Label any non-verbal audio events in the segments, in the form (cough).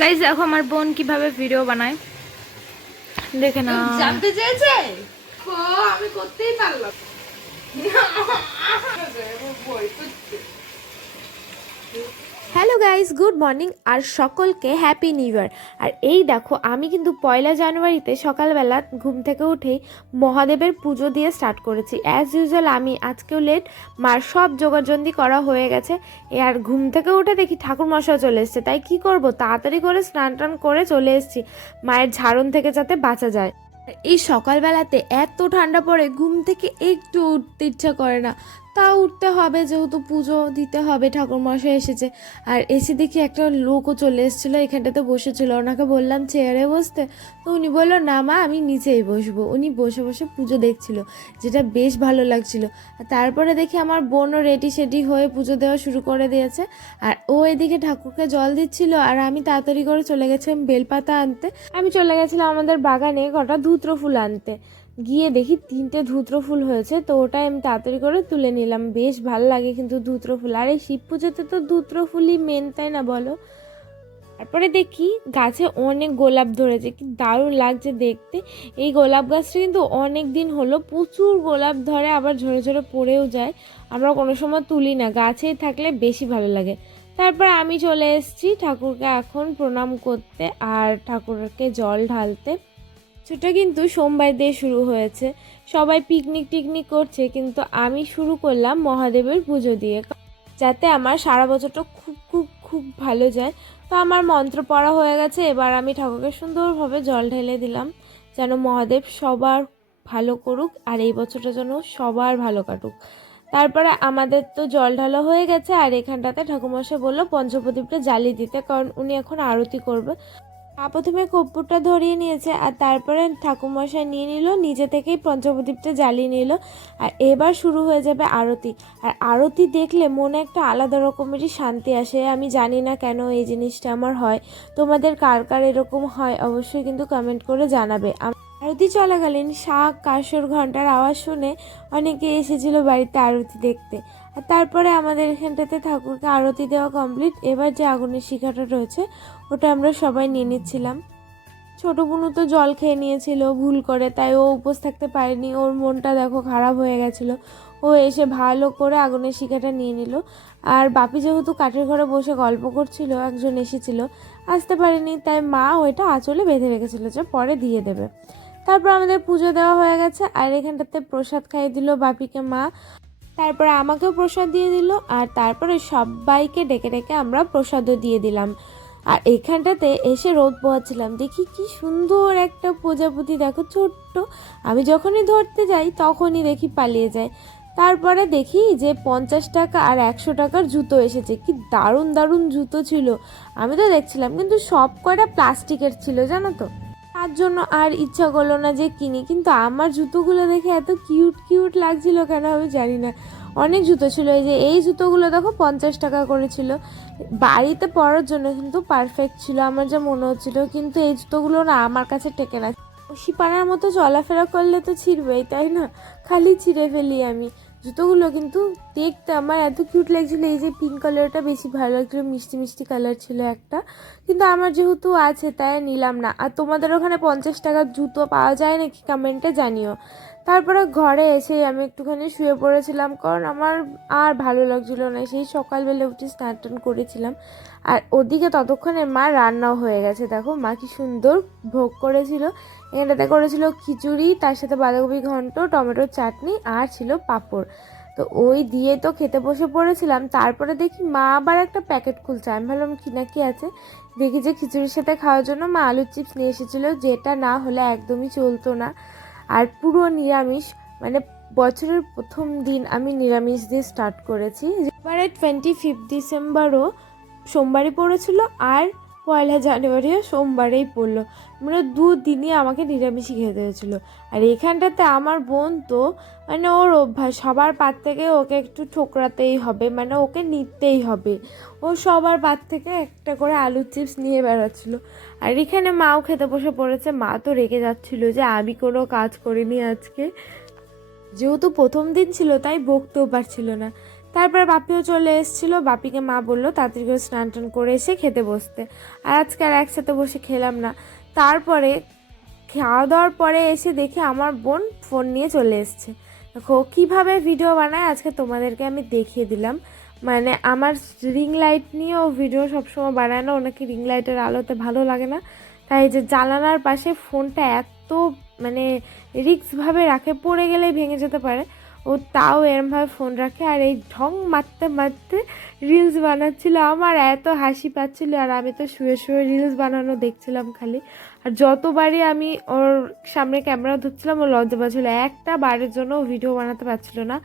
Guys দেখো আমার বোন কীভাবে ভিডিও বানায়। দেখে না জানতে চেয়েছে? আমি করতেই পারলাম। (laughs) বই হ্যালো গাইস গুড মর্নিং আর সকলকে হ্যাপি নিউ ইয়ার আর এই দেখো, আমি কিন্তু পয়লা জানুয়ারিতে সকালবেলা ঘুম থেকে উঠেই মহাদেবের পুজো দিয়ে স্টার্ট করেছি। অ্যাজ ইউজুয়াল আমি আজকেও লেট মার সব জোগাড়জন্দি করা হয়ে গেছে। এ আর ঘুম থেকে উঠে দেখি ঠাকুর মশা চলে এসছে। তাই কি করব? তাড়াতাড়ি করে স্নান টান করে চলে এসেছি। মায়ের ঝাড়ন থেকে যাতে বাঁচা যায়। এই সকালবেলাতে এত ঠান্ডা পড়ে, ঘুম থেকে একটু উঠতে ইচ্ছা করে না। তাও উঠতে হবে, যেহেতু পুজো দিতে হবে, ঠাকুরমশাই এসেছে। আর এসে দেখি একটা লোকও চলে এসেছিল, এখানটাতে বসেছিল। ওনাকে বললাম, চেয়ারে বসতে? তো উনি বলল, না মা, আমি নিচেই বসবো। উনি বসে বসে পুজো দেখছিল, যেটা বেশ ভালো লাগছিল। তারপরে দেখি আমার বোনও রেডি সেডি হয়ে পুজো দেওয়া শুরু করে দিয়েছে। আর ও এদিকে ঠাকুরকে জল দিচ্ছিল, আর আমি তাড়াতাড়ি করে চলে গেছিলাম বেলপাতা আনতে। আমি চলে গেছিলাম আমাদের বাগানে কটা ধুত্র ফুল আনতে। গিয়ে দেখি তিনটে ধুত্র ফুল হয়েছে, তো ওটাই আমি তাড়াতাড়ি করে তুলে নিলাম। বেশ ভালো লাগে কিন্তু ধুত্র ফুল। আর এই শিব পুজোতে তো ধুত্র ফুলই মেন তাই না বলো? তারপরে দেখি গাছে অনেক গোলাপ ধরেছে, কি দারুণ লাগছে দেখতে। এই গোলাপ গাছটা কিন্তু অনেক দিন হলো প্রচুর গোলাপ ধরে, আবার ঝরে ঝরে পড়েও যায়। আমরা কোনো সময় তুলি না, গাছেই থাকলে বেশি ভালো লাগে। তারপর আমি চলে এসেছি ঠাকুরকে এখন প্রণাম করতে আর ঠাকুরকে জল ঢালতে। সেটা কিন্তু সোমবার দিয়ে শুরু হয়েছে। সবাই পিকনিক টিকনিক করছে, কিন্তু আমি শুরু করলাম মহাদেবের পুজো দিয়ে। যাতে আমার সারা বছরটা খুব খুব খুব ভালো যায়। তো আমার মন্ত্র পড়া হয়ে গেছে, এবার আমি ঠাকুরকে সুন্দরভাবে জল ঢেলে দিলাম। যেন মহাদেব সবার ভালো করুক, আর এই বছরটা যেন সবার ভালো কাটুক। তারপরে আমাদের তো জল ঢালা হয়ে গেছে, আর এখানটাতে ঠাকুমশাই বলল, পঞ্চপ্রদীপটা জ্বালিয়ে দিতে, কারণ উনি এখন আরতি করবে। মা প্রথমে কর্পূরটা ধরিয়ে নিয়েছে আর তারপরে ঠাকুরমশাই নিয়ে নিল, নিজে থেকেই পঞ্চপ্রদীপটা জ্বালিয়ে নিল আর এবার শুরু হয়ে যাবে আরতি। আর আরতি দেখলে মনে একটা আলাদা রকমেরই শান্তি আসে। আমি জানি না কেন এই জিনিসটা আমার হয়। তোমাদের কার কার এরকম হয় অবশ্যই কিন্তু কমেন্ট করে জানাবে। আরতি চলাকালীন শাক, কাসর ঘণ্টার আওয়াজ শুনে অনেকে এসেছিল বাড়িতে আরতি দেখতে। আর তারপরে আমাদের এখানটাতে ঠাকুরকে আরতি দেওয়া কমপ্লিট এবার যে আগুনের শিখাটা রয়েছে, ওটা আমরা সবাই নিয়ে নিচ্ছিলাম। ছোট বুনু তো জল খেয়ে নিয়েছিল, ভুল করে, তাই ও উপোস থাকতে পারেনি। ওর মনটা দেখো খারাপ হয়ে গেছিল। ও এসে ভালো করে আগুনের শিখাটা নিয়ে নিল। আর বাপি যেহেতু কাঠের ঘরে বসে গল্প করছিল, একজন এসেছিল। আসতে পারেনি, তাই মা ওইটা আঁচলে বেঁধে রেখেছিল যে পরে দিয়ে দেবে। তারপর আমাদের পুজো দেওয়া হয়ে গেছে, আর এখানটাতে প্রসাদ খাইয়ে দিল বাপিকে মা। তারপরে আমাকেও প্রসাদ দিয়ে দিল, আর তারপরে সবাইকে ডেকে ডেকে আমরা প্রসাদও দিয়ে দিলাম। আর এখানটাতে এসে রোদ পোয়াচ্ছিলাম দেখি কি সুন্দর একটা প্রজাপতি, দেখো ছোট্ট। আমি যখনই ধরতে যাই, তখনই দেখি পালিয়ে যায়। তারপরে দেখি যে পঞ্চাশ টাকা আর একশো টাকার জুতো এসেছে, কি দারুণ দারুণ জুতো ছিল। আমি তো দেখছিলাম, কিন্তু সব কয়টা প্লাস্টিকের ছিল, জানো তো? তার জন্য আর ইচ্ছা করল না যে কিনি। কিন্তু আমার জুতোগুলো দেখে এত কিউট কিউট লাগছিল কেন আমি জানি না। অনেক জুতো ছিল এই যে, এই জুতোগুলো দেখো পঞ্চাশ টাকা করেছিল বাড়িতে পরার জন্য কিন্তু পারফেক্ট ছিল, আমার যা মনে হচ্ছিল। কিন্তু এই জুতোগুলো না আমার কাছে টেকে না। শিপানার মতো চলাফেরা করলে তো ছিঁড়বেই, তাই না? খালি ছিঁড়ে ফেলি আমি। জুতোগুলো কিন্তু দেখতে আমার এত কিউট লাগছিল। এই যে পিঙ্ক কালারটা বেশি ভালো লাগছিল, মিষ্টি মিষ্টি কালার ছিল একটা। কিন্তু আমার যেহেতু আছে, তাই নিলাম না। আর তোমাদের ওখানে পঞ্চাশ টাকার জুতো পাওয়া যায় নাকি? কমেন্টে জানিও। তারপরে ঘরে এসে আমি একটুখানি শুয়ে পড়েছিলাম, কারণ আমার আর ভালো লাগছিল না। সেই সকালবেলা উঠে স্নান টান করেছিলাম। আর ওদিকে ততক্ষণে মা রান্নাও হয়ে গেছে। দেখো, মা কি সুন্দর ভোগ করেছিল। এখানটাতে করেছিল খিচুড়ি, তার সাথে বাঁধাকপি ঘন্ট, টমেটোর চাটনি আর ছিল পাঁপড়। তো ওই দিয়ে তো খেতে বসে পড়েছিলাম। তারপরে দেখি মা আবার একটা প্যাকেট খুলছে। আমি ভাবলাম, কি না কি আছে? দেখি যে খিচুড়ির সাথে খাওয়ার জন্য মা আলুর চিপস নিয়ে এসেছিল, যেটা না হলে একদমই চলতো না। আর পুরো নিরামিষ মানে বছরের প্রথম দিন আমি নিরামিষ দিয়ে স্টার্ট করেছি। এবারে টোয়েন্টি ফিফথ ডিসেম্বরও সোমবারই পড়েছিল আর পয়লা জানুয়ারিও সোমবারেই পড়ল। মানে দুদিনই আমাকে নিরামিষই খেতে হয়েছিল। আর এখানটাতে আমার বোন তো মানে ওর অভ্যাস, সবার পাত থেকে ওকে একটু ঠোকরাতেই হবে মানে ওকে নিতেই হবে। ও সবার পাত থেকে একটা করে আলুর চিপস নিয়ে বেড়াচ্ছিলো। আর এখানে মাও খেতে বসে পড়েছে। মা তো রেগে যাচ্ছিল যে আমি কোনো কাজ করিনি আজকে। যেহেতু প্রথম দিন ছিল, তাই বকতেও পারছিল না। তারপরে বাপিও চলে এসেছিল। বাপিকে মা বলল, তাড়াতাড়ি করে স্নান টান করে এসে খেতে বসতে। আর আজকে আর একসাথে বসে খেলাম না। তারপরে খাওয়া দাওয়ার পরে এসে দেখি আমার বোন ফোন নিয়ে চলে এসছে। দেখো কীভাবে ভিডিও বানায়, আজকে তোমাদেরকে আমি দেখিয়ে দিলাম। মানে আমার রিং লাইট নিয়েও ভিডিও সবসময় বানায় না, ওনাকে রিং লাইটের আলোতে ভালো লাগে না। তাই যে জানালার পাশে ফোনটা এত মানে রিক্সভাবে রাখে, পড়ে গেলেই ভেঙে যেতে পারে। ও তাও এরমভাবে ফোন রাখে আর এই ঢং মারতে মারতে রিলস বানাচ্ছিল। আমার এত হাসি পাচ্ছিল আর আমি তো শুয়ে শুয়ে রিলস বানানো দেখছিলাম খালি। আর যতবারই আমি ওর সামনে ক্যামেরা ধরছিলাম, ও লজ্জা পাচ্ছিল। একটা বারের জন্য ভিডিও বানাতে পারছিল না।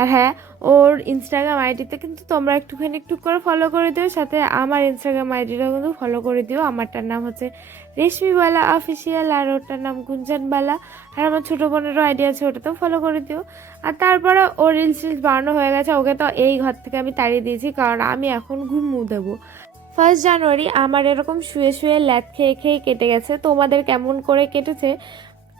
আর হ্যাঁ ওর ইনস্টাগ্রাম আইডিতে কিন্তু তোমরা একটুখানি একটু করে ফলো করে দিও। সাথে আমার ইনস্টাগ্রাম আইডিটাও কিন্তু ফলো করে দিও। আমারটার নাম হচ্ছে রেশমিবালা অফিসিয়াল আর ওটার নাম গুঞ্জনবালা। আর আমার ছোটো বোনেরও আইডিয়া আছে, ওটাতেও ফলো করে দিও। আর তারপরে ও রিলস রিলস বানানো হয়ে গেছে। ওকে তো এই ঘর থেকে আমি তাড়িয়ে দিয়েছি, কারণ আমি এখন ঘুমু দেবো। ফার্স্ট জানুয়ারি আমার এরকম শুয়ে শুয়ে ল্যাদ খেয়ে খেয়ে কেটে গেছে। তোমাদের কেমন করে কেটেছে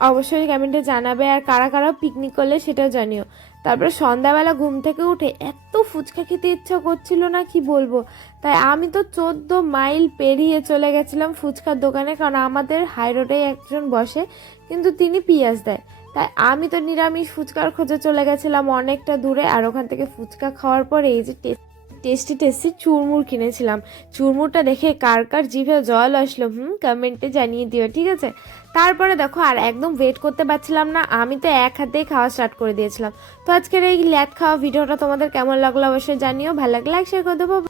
অবশ্যই কমেন্টে জানাবে আর কারা কারা পিকনিক করলে সেটাও জানিও। তারপরে সন্ধ্যাবেলা ঘুম থেকে উঠে এত ফুচকা খেতে ইচ্ছা করছিল না, কি বলব? তাই আমি তো চোদ্দ মাইল পেরিয়ে চলে গেছিলাম ফুচকার দোকানে কারণ আমাদের হাই রোডে একজন বসে, কিন্তু তিনি পিঁয়াজ দেয়। তাই আমি তো নিরামিষ ফুচকার খোঁজে চলে গেছিলাম অনেকটা দূরে আর ওখান থেকে ফুচকা খাওয়ার পরে এই যে টেস্টি টেস্টি চুরমুর কিনেছিলাম। চুরমুরটা দেখে কার কার জিভে জল আসলো, হুম কমেন্টে জানিয়ে দিও, ঠিক আছে? তারপরে দেখো, আর একদম ওয়েট করতে পারছিলাম না, আমি তো এক হাতেই খাওয়া স্টার্ট করে দিয়েছিলাম। তো আজকের এই ল্যাদ খাওয়া ভিডিওটা তোমাদের কেমন লাগল অবশ্যই জানিও, ভালো লাগলে লাইক শেয়ার করে দেবো।